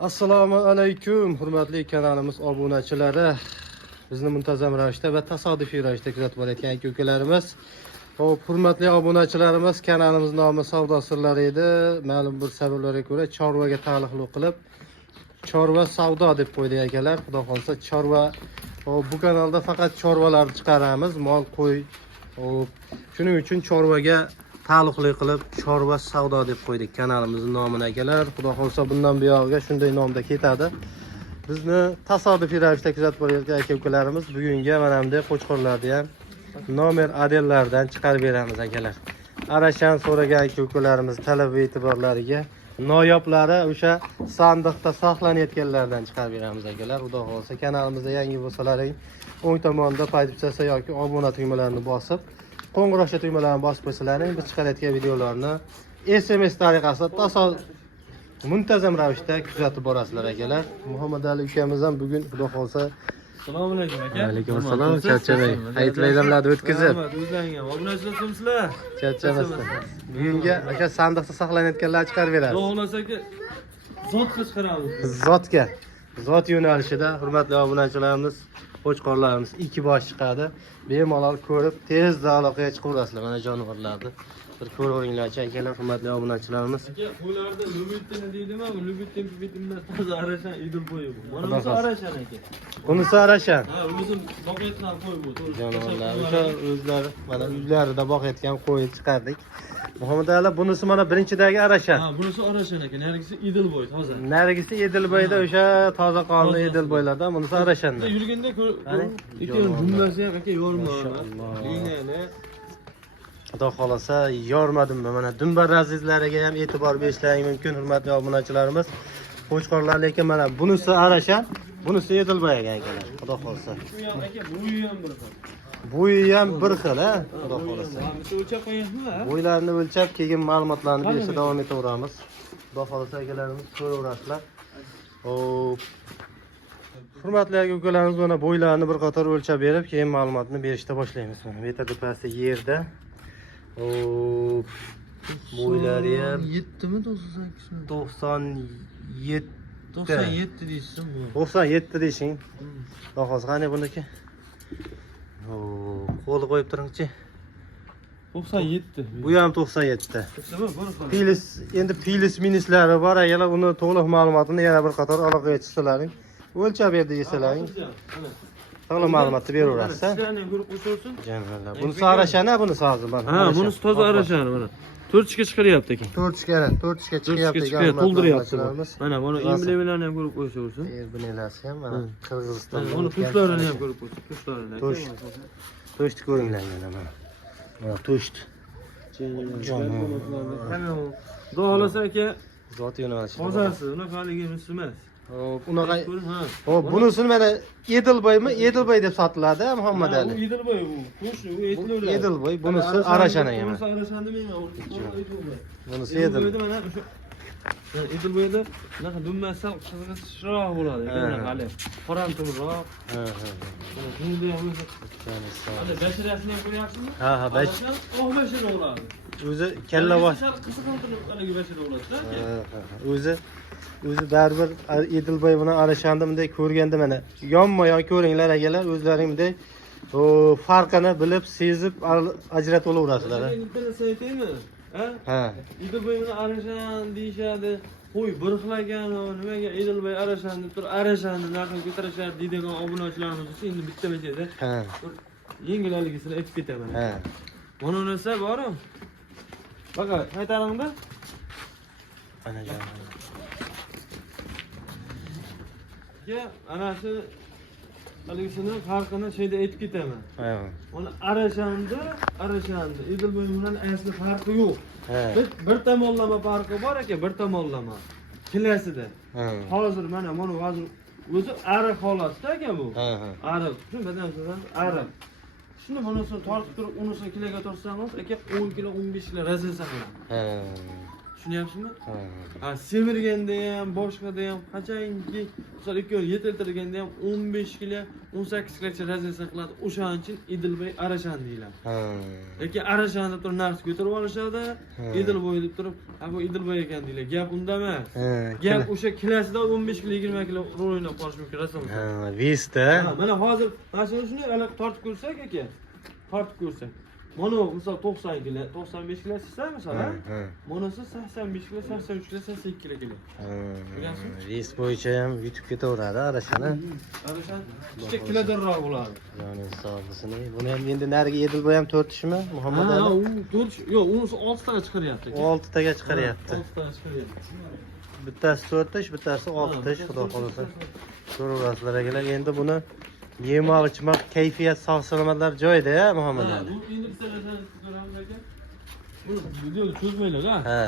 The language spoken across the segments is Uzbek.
Assalomu alaykum, hurmatli kanalimiz obunachilari. Bizni muntazam ravishda va tasodifiy ravishda kuzatib borayotgan aka-ukalarimiz. Xo'p, hurmatli obunachilarimiz, kanalimiz nomi Savdo sirlari edi. Ma'lum bir sabablarga ko'ra chorvaga taalluqli qilib chorva savdo deb qo'ydik akalar. Xudo xolsa chorva. Xo'p, bu kanalda faqat chorvalarni chiqaramiz, mol, qo'y. Xo'p, shuning uchun chorvaga taalluqli qilib chorva savdo deb qo'ydik kanalimizning nomini akalar. Xudo xolsa bundan buyog'iga shunday nomda ketadi. Bizni tasodifiy ravishda kuzatib borayotgan aka-ukalarimiz bugunga mana bunday qo'chqorlarni ham nomer adellardan chiqarib beramiz akalar. Arashan so'ragan aka-ukalarimiz talab va e'tiborlariga noyoblari o'sha sandiqda saqlanayotganlardan chiqarib beramiz akalar. Xudo xolsa kanalimizda yangi bo'lsalaring o'ng tomonda pozitsiya yoki obuna tugmalarini bosib, qo'ng'iroqcha tugmalarini bosib qo'ysalaring biz chiqarayotgan videolarni SMS tariqasida muntazam ravishda kuzatib borasizlar akalar. Muhammad Ali ukamiz ham bugun xudo xolsa. Assalomu alaykum aka. Alaykum assalom. Charchamang. Hayit bayramlarni o'tkazib. O'zlaring ham obunachilarsizlar. Charchamasdan. Bugunga aka sandiqda saqlanayotganlar chiqarib beramiz. Xudo xolasa aka zotga chiqaramiz. Zotga. Zot yo'nalishida hurmatli obunachilarimiz, qo'chqorlarimiz ikki bosh chiqadi. Bemalol ko'rib tezda aloqaga chiqaverasizlar mana jonivorlarni. Bir ko'ringlarchi akalar, hurmatli obunachilarimiz. Aka qo'ylarda Lubitin deydimi? Lubitin bitimda toza arashan idil qo'yi bu. Mana bunisi arashan aka. Bunisi arashan. Ha, o'zim boqayotgan qo'y bu. Jonivorlar o'sha o'zlari mana uylarida boqayotgan qo'yni chiqardik. Muhammad Ali bunisi mana birinchidagi arashan. Ha, bunisi arashan aka. Narigisi idil bo'y toza. Narigisi Edilboyda o'sha toza qonli Edilboylardan, bunisi arashandan. Yurganda ikkovi dumbasi ham aka yorma. Liniyani Xudo xolasa yormadim mana dumbar azizlariga ham e'tibor berishlaring mumkin hurmatli obunachilarimiz. Qo'chqorlar lekin mana bunisi arashan, bunisi Edilboy ekan akalar. Xudo xolasa. shu ham aka bo'yi ham bir xil. Bo'yi ham bir xil, ha? Xudo xolasa. Bitta o'lchab qo'yasizmi? Bo'ylarini o'lchab, keyin ma'lumotlarni berishda davom etaveramiz. Xudo xolasa akalarimiz ko'raverasizlar. Hop. Hurmatli aka-ukalarimiz mana bo'ylarini bir qator o'lchab berib, keyin ma'lumotni berishda boshlaymiz. Mana metr tepasi yerda. Hop. Bo'ylari ham 7 mi 98 mi? 97 97 deysiz bu. 97 deyshing. Xudo xolasa qani buniki? Hop, qo'lni qo'yib turingchi. 97. Bu ham 97. Nima Pilis, endi pilis minislari bor, agar uni to'liq ma'lumotini yana bir qator aloqaga chiqsalaring, o'lchab berdi desalaring, to'liq ma'lumotni beraverasiz. Sizlarning guruh o'tirsin. Jannalar. Bunisi arashana, bunisi hozir mana. Ha, bunisi toza arashani mana. 4 chiqaryapti ekan. 4 chiqyapti ekan. To'ldiryapti. Mana emblemlarni ham ko'rib qo'ysaversin. Bunelasi ham mana Qirg'iziston. Uni pushlarini ham ko'rib qo'ysin. Pushlarini. To'shni ko'ringlar mana. Mana to'shni. Xudo xolasa aka Zot yo'nalishi. hozirsi unaqaligimiz emas. Hop, unaqa. Hop, bunisi mana Edilboymi? Edilboy deb sotiladi, Muhammad Ali. Bu Edilboy bu. Qo'shni, bu Edilboy. Edilboy, bunisi arashan ekan. Bunisi arashan demayman. Bunisi Edilboy. Mana o'sha Edilboyda bunaqa dumbasal qizg'ishroq bo'ladi. Hali qoramtirroq. Ha. Shunda ham o'zi. Hali bashirasini ham ko'ryapsizmi? Ha, bash. Oq bashira bo'ladi. O'zi kalla bosh. Qizg'antirib haligi bashira bo'ladi-da. O'zi baribir Edilboy buni arashanni bunday ko'rganda mana yonma-yon ko'ringlar akalar, o'zlaring bunday farqini bilib, sezib ajratib olaverasizlar. Internetda aytaymi? Ha. Edilboy buni arashan deyishadi. Qo'y bir xil ekan, nimaga Edilboy arashan deb turib, arashanni narxini ko'tarishar deydigan obunachilarimiz uchun endi bitta bechada. Ha. Yengilaligisini aytib ketaman. Ha. Mana narsa borim. Baqa, qaytaringda. Ana joy. Ana shu haligisini farqini şeyda aytib ketaman. Ha. Mana arashandi. Edilboy bilan asli farqi yo'q. Bir tomonlama farqi bor aka, bir tomonlama. Kilasida. Hozir mana hozir o'zi ariq holatda aka bu. Ariq. Shundan so'ng ariq. Shuni bunisi tortib turib, unisini kiloga tortsangiz aka 10 kilo 15 kilo razil saqlanadi. Tushunyapsizmi? Ha, semirganda ham, boshqada ham, qachonki, misol ikkovi yetiltirganda ham 15 kilo, 18 kilogacha razniца qiladi. O'shaning uchun Idilboy Arashan deyiladi. Lekin Arashanni turib narx ko'tarib olishadi. Idilboy deb turib, ha bu Idilboy ekan deyiladi. Gap unda emas. Gap o'sha kilosida 15 kilo, 20 kilo rol o'ynab qolish mumkin rasm. Visda. Mana hozir mana shuni aniq tortib ko'rsak aka. Tortib ko'rsak. Mana misol 90 kilo, 95 kilo sizsa misol, Manasi 85 kilo, 83 kilo, 82 kilo kilo. Bilasizmi? Vis bo'yicha ham yutib ketaveradi Arashani. Arashan kichik kilodarroq bo'ladi. Ya'ni hisobisini. Buni ham endi nariga Edilboy ham 4 ishmi? Muhammad Ha, Ali. u 4, yo'q, unisi 6 taga chiqaryapti. 6 taga chiqaryapti. 6 taga chiqaryapti. Bittasi 4 ish, bittasi 6 ish, xudo xolasa. Ko'rasizlar akalar, endi buni yemoq, ichmoq, kayfiyat, sog' salomatlar joyida-ya, Muhammad Ali. Bu endi biz ko'ramiz aka. Bu videoni cho'zmaylar, ha? Ha.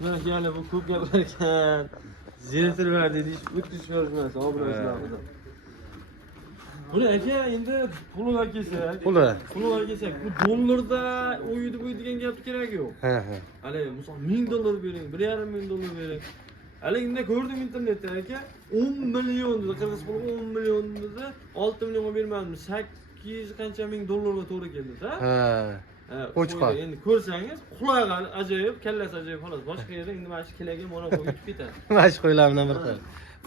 Mana yana bu ko'p gaplarkan. Zertirlar deydish, o'tkish ko'rishmas, obro'sizlar. Buni aka endi puliga kelsak, puliga kelsak, bu dollarda o'ydi bu degan gap kerak yo'q. Ha. Hali misol 1000 dollar bering, 1,5 ming dollar bering. Hali endi ko'rdim internetda aka, 10 million dedi, qirg'iz puli 10 million dedi, 6 millionga bermadim, 8 qancha ming dollarga to'g'ri keldi, ha? Qo'chqor. Endi ko'rsangiz, qulog'i ajoyib, kallasi ajoyib xolos. Boshqa yerda endi mana shu kilaga mana qo'yib ketadi. Mana shu qo'ylardan bir xil.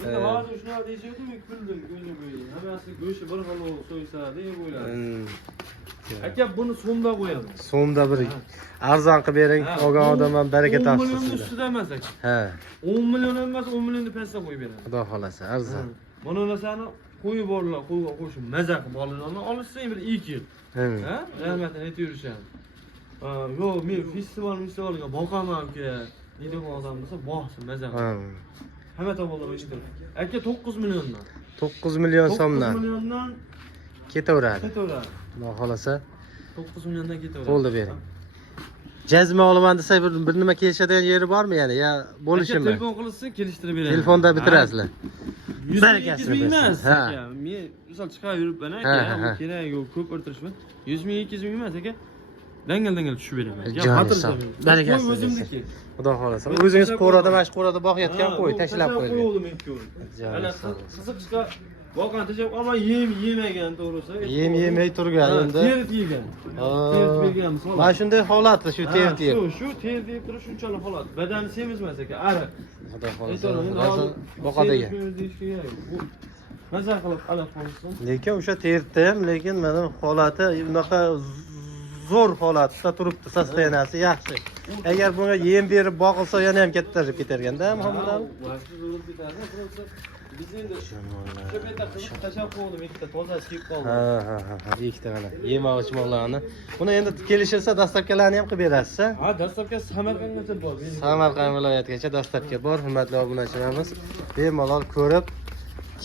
Endi hozir shunaqa deyishadi, men kuldim, ko'zim bo'yi. Hammasi go'shti bir xil so'ysa deb o'yladim. Aka buni so'mda qo'yamiz. So'mda bir arzon qilib bering, olgan odam ham baraka topsin. 10 million ustida emas aka. Ha. 10 million emas, 10 millionni pastga qo'yib beradi. Xudo xolasa, arzon. Mana narsani qo'yib borlar, qo'shib maza qilib olishni olishsang bir 2 yil. Ha? Rahmatini aytib yurishadi. Yo'q, men festivalga boqaman aka. Deydigan odam bo'lsa, boqsin maza qilib. Hamma tomonlama eshitdim. Aka 9 milliondan. 9 million so'mdan 9 milliondan ketaveradi. ketaveradi. Xudo xolasa 9 milliondan ketaveradi. qo'lda bering. Jazma olaman desa bir nima kelishadigan yeri bormi yani? Ya bo'lishimi? Telefon qilsa kelishtirib beradi. Telefonda bitirasizlar. Barakasi emas. Aka, men misol chiqib yuribman aka, bu kerak yo'q, ko'p o'tirishman. 100 ming, 200 ming emas aka. Dangal tushib beraman. Barakasi. O'zimniki. Xudo xolasa. O'zingiz qo'rada, mana shu qo'rada boqayotgan qo'y tashlab qo'ying. Qo'ydim ikkovi. Ana qiziqishga boqgan tashlab, ammo yemagan to'g'risi. Yemay turgan endi. Tert yegan. Tert bergan misol. Mana shunday holatda shu tert yeb. Shu tert yeb turish shunchalik holat. Badani semizmas aka, ariq. Xudo xolasa. Boqadigan. Maza qilib alaq qolsin. Lekin o'sha tertda ham, lekin mana holati unaqa zo'r holatda turibdi, sostoyaniyasi yaxshi. Agar bunga yem berib boqilsa yana ham kattarib ketarganda, Muhammad Ali. Vaqti zo'r bitadi, biroq biz endi o'sha yerda qilib tashab qo'ydim, ikkita toza chek qoldi. Ha, ikkita mana yemoq ichmoqlarni. Buni endi kelishilsa dastavkalarni ham qilib berasiz. Ha, dastavka Samarqandgacha bor. Samarqand viloyatigacha dastavka bor, hurmatli obunachilarimiz. Bemalol ko'rib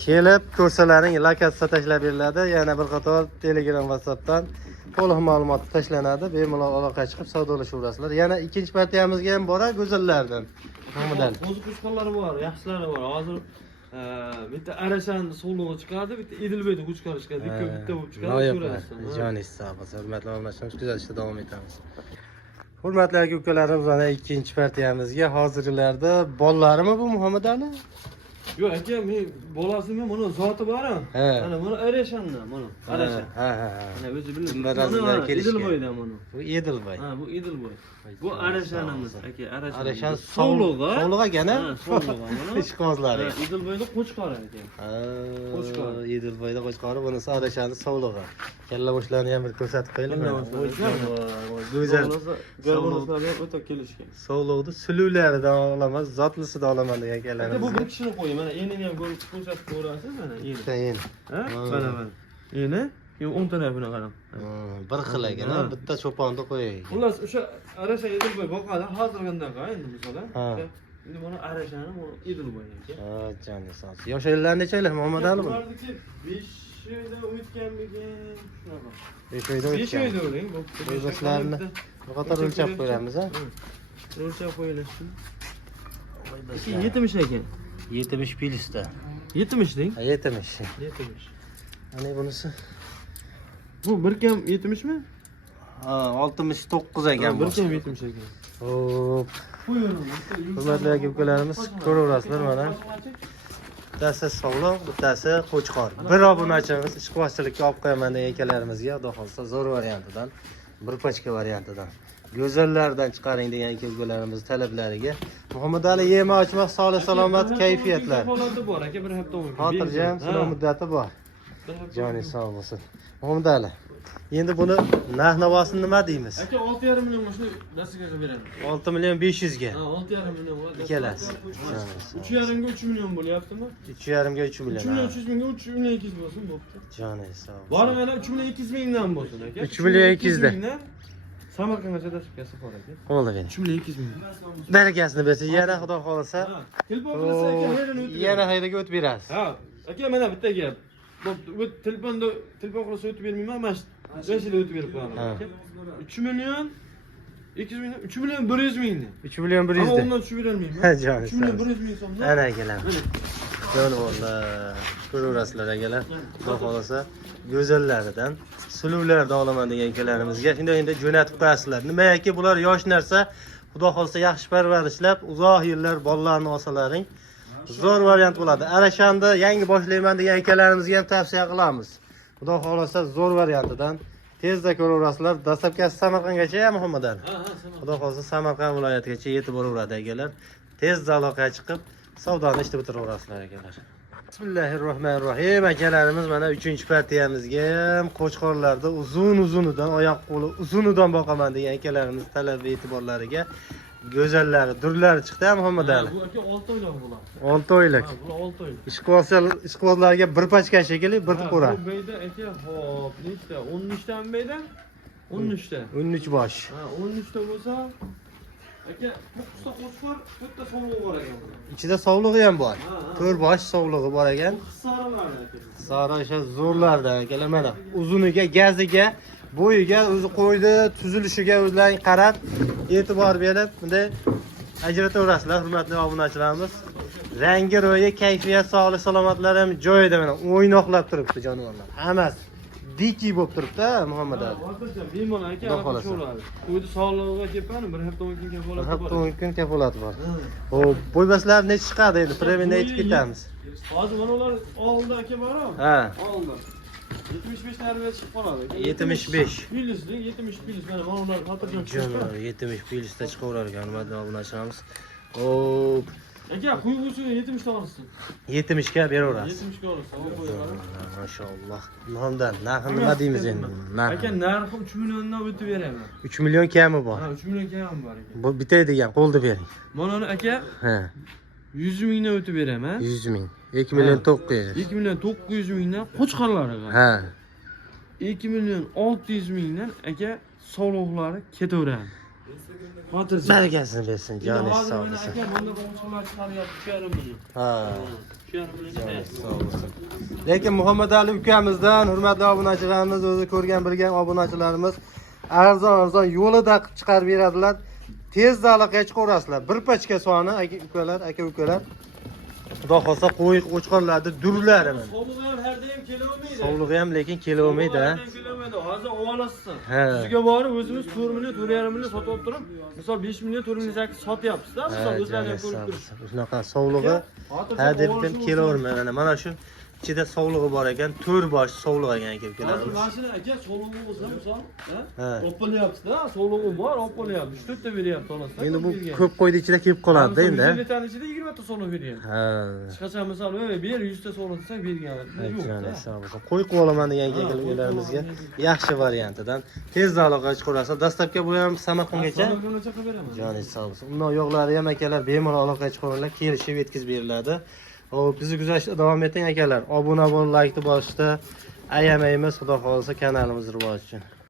kelib ko'rsalaring lokatsiya tashlab beriladi. Yana bir qator Telegram, WhatsAppdan to'liq ma'lumot tashlanadi. Bemalol aloqa chiqib savdolashaverasizlar. Yana ikkinchi partiyamizga ham bor, go'zallardan. Muhammad Qo'zi qushqonlari bor, yaxshilari bor. Hozir bitta Arashanni so'lug'i chiqadi, bitta Edilboyda qushqori chiqadi. Ikkovi bitta bo'lib chiqadi, ko'rasiz. Joningiz sog' bo'lsin. Hurmatli obunachilarimiz, kuzatishda davom etamiz. Hurmatli aka-ukalarimiz, mana ikkinchi partiyamizga hozirlarda bollarimi bu Muhammad Ali? Yo'q aka, men bolasini mana zoti bor-a? Mana mana Arashandan, mana Arashan. Ha. Mana o'zi biladi. Razillar kelishgan. Edilboydan mana. Bu Edilboy. Ha, bu Edilboy. Bu Arashanimiz aka, Arashan. Arashan so'lug'i. So'lug'i ekana? So'lug'i mana. Ishqibozlari. Edilboyda qo'chqori aka. Qo'chqori. Edilboyda qo'chqori, bunisi Arashanni so'lug'i. Kalla boshlarni ham bir ko'rsatib qo'yaylik. Go'zal. Go'zallar o'ta kelishgan. So'lug'ni suluvlaridan olaman, zotlisidan olaman degan ekanlarimiz. Bu bir kishini qo'yi, mana enini ham ko'rsatib ko'rasiz mana eni. Endi. Ha? Mana. Eni, o'ng tarafini qarang. Bir xil ekan, bitta cho'ponni qo'yaylik. Xullas, o'sha Arashan Edilboy boqadi, hozirgandaqa endi misolan. Endi mana Arashani, mana Edilboy aka. Ha, joningiz sog' bo'lsin. Yosh yillar nechalar Muhammad Ali bu? 5 oyda o'tganligi shunaqa. 5 oyda o'tgan. 5 oyda o'ling, bu. Qo'yboslarini bir qator o'lchab qo'yamiz, ha? O'lchab qo'yilishi. 70 ekan. 70 pilista. 70 deng? Ha, 70. 70. Ana bunisi. Bu bir kam 70 mi? Ha, 69 ekan bu. Bir kam 70 ekan. Hop. Hurmatli aka-ukalarimiz, ko'raverasizlar mana. Bittasi sog'liq, bittasi qo'chqor. Bir obunachimiz ishqibozchilikka olib qo'yaman degan akalarimizga, xudo xohlasa zo'r variantidan, bir pachka variantidan, go'zallardan chiqaring degan aka-ukalarimiz talablariga. Muhammadali yema ochmoq, sog'lik, salomat, kayfiyatlar. Holati bor aka, bir hafta o'yin. Xotirjam, sinov muddati bor. Joningiz sog' bo'lsin. Muhammadali. Endi buni narx-navosini nima deymiz? Aka 6,5 million shu dasigaga beramiz. 6 million 500 ga. Ha, 6,5 million bo'ladi. Ikkalasi. 3,5 ga 3 million bo'lyaptimi? 3,5 ga 3 million. 3 million 300 mingga 3 million 200 bo'lsin, bo'pti. Joningiz sog' bo'lsin. Bor mana 3 million 200 mingdan bo'lsin aka. 3 million 200 da. Samarqandgacha dasibgasi bor aka. Bo'ldi bering. 3 million 200 ming. Barakasini bersin. Yana xudo xolasa. Telefon qilsa aka hayrini o'tib. Yana haydaga o'tib berasiz. Ha, aka mana bitta gap. Bu telefon qilsa o'tib bermayman, mana 5 yil o'tib berib qo'yaman aka. 3 million 200 ming, 3 million 100 mingni. 3 million 100 Ama da. ondan tushib berolmayman. Ha, joningiz 3 million sog' 100 ming so'mdan. Ana akalar. Jonivorlar, ko'raverasizlar akalar. Xudo xolasa go'zallaridan, suluvlardan olaman degan akalarimizga endi jo'natib qo'yasizlar. Nimaki bular yosh narsa, xudo xolasa yaxshi parvarishlab, uzoq yillar bolalarni olsalaring, zo'r variant bo'ladi. Arashanda yangi boshlayman degan akalarimizga ham tavsiya qilamiz. Xudo xolasa zo'r variantidan tezda ko'raverasizlar. Dastlabkasi Samarqandgacha ham Muhammadali. Ha, Samarqand. Xudo xolasa Samarqand viloyatigacha yetib boraveradi akalar. Tezda aloqaga chiqib savdoni ishni bitiraverasizlar akalar. Bismillahirrohmanirrohim. Akalarimiz mana 3-partiyamizga ham qo'chqorlarda uzun-uzunidan, oyoq qo'li uzunidan boqaman degan akalarimiz talab va e'tiborlariga go'zallari, durlari chiqdi ham Muhammadali. Bu aka 6 oylik bo'ladi. 6 oylik. Ha, bu 6 oylik. Ishqibozlarga bir pachka shekilli, bir tuqura. Bu beyda aka hop, nechta? 13 dan beyda? 13 ta. 13 bosh. Ha, 13 ta bo'lsa aka, to'qqizta qo'chqor, 4 ta sog'lig'i bor ekan. Ichida sovlig'i ham bor. 4 bosh sovlig'i bor ekan. Sarilar aka. Sara o'sha zo'rlarda akalar mana uzuniga, gaziga, bo'yiga, o'zi qo'ydi, tuzilishiga o'zlaring qarab, e'tibor berib, bunday ajrataverasizlar, hurmatli obunachilarimiz. Rangi, ro'yi, kayfiyat, sog'lik, salomatlari ham joyida mana o'ynoqlab turibdi jonivorlar. Hammasi diki bo'lib turibdi, Muhammadali. Hozircha bemalol aka, Xudo xolasa. Qo'ydi sog'lig'iga kelpani, bir hafta 10 kun kafolati bor. Hatto 10 kun kafolati bor. Xo'p, bo'ybaslar necha chiqadi endi? Premiyani aytib ketamiz. Hozir mana ular oldida aka bor-ku. Ha. Oldida. 75 tarbiya chiqib qoladi. 75. Pilslik 70 pils mana ular xotirjam chiqdi. Jo'nar 70 pilsda chiqaverar ekan, hurmatli obunachilarimiz. Xo'p, Aka, quygusi 70 ta olsin. 70 ga beraverasiz. 70 ga olsin. Olib qo'yaman. Mashalloh. Nomdan narxi nima deymiz endi? Aka, narxi 3 milliondan o'tib beraman. 3 million kami bor. Ha, 3 million kam bor aka. Bu bitaydigan qo'lda bering. Mana uni aka Ha, 100 mingdan o'tib beraman. 100 ming. 2 million 900. 2 million 900 mingdan qo'chqorlariga. Ha. 2 million 600 mingdan aka sog'liqlari ketaveradi. Xotirjam. Barakasini bersin, joningiz sog' bo'lsin. Aka, bunda qo'chqorlar chiqaryapti 2,5 million. Ha. 2,5 million. Sog' bo'lsin. Lekin Muhammadali ukamizdan hurmatli obunachilarimiz, o'zi ko'rgan bilgan obunachilarimiz arzon yo'lida qilib chiqarib beradilar. Tezda aloqaga chiqaverasizlar. Bir pachka soni aka-ukalar. Xudo xolsa qo'chqorlarda durlari mana. Sog'lig'i ham har doim kelavermaydi. Sog'lig'i ham lekin kelavermaydi. Hozir olasizsan. Ha. Sizga borib o'zimiz 4 million, 4,5 million sotib olib turib, misol 5 million, 4 million sotyapmiz-da, misol o'zlaringiz ham ko'rib turibsiz. Shunaqa sog'lig'i ha deb kelavermaydi. Mana shu ichida sog'lig'i bor ekan, 4 bosh sog'lig'i ekan Hozir aka-ukalarimiz. mashina aka sog'lig'i bo'lsa, misol, Ha. o'pilyapsiz-da, sog'lig'i bor, o'pilyapti. 3-4 ta beryapti olasizlar. Endi bu ko'p qo'ydi ichida kelib qoladi-da endi. 100 litrning ichida 20 ta sog'liq beryapti. Ha. Hech qachon misol, ber 100 ta sog'liq desang bergan. Yo'q. Qo'y qilib olaman degan aka-ukalarimizga yaxshi variantidan tezda aloqaga chiqaverasiz. Dastlabki bu ham Samarqandgacha. Samarqandgacha qilib beraman. Joningiz sog' bo'lsin. Undan yo'qlari ham akalar bemalol aloqaga chiqaveradilar, kelishib yetkazib beriladi. Hop, bizni kuzatishda davom eting akalar. Obuna bo'lib, like bosishda ayamaymiz. Xudo xolisa kanalimiz rivoji uchun.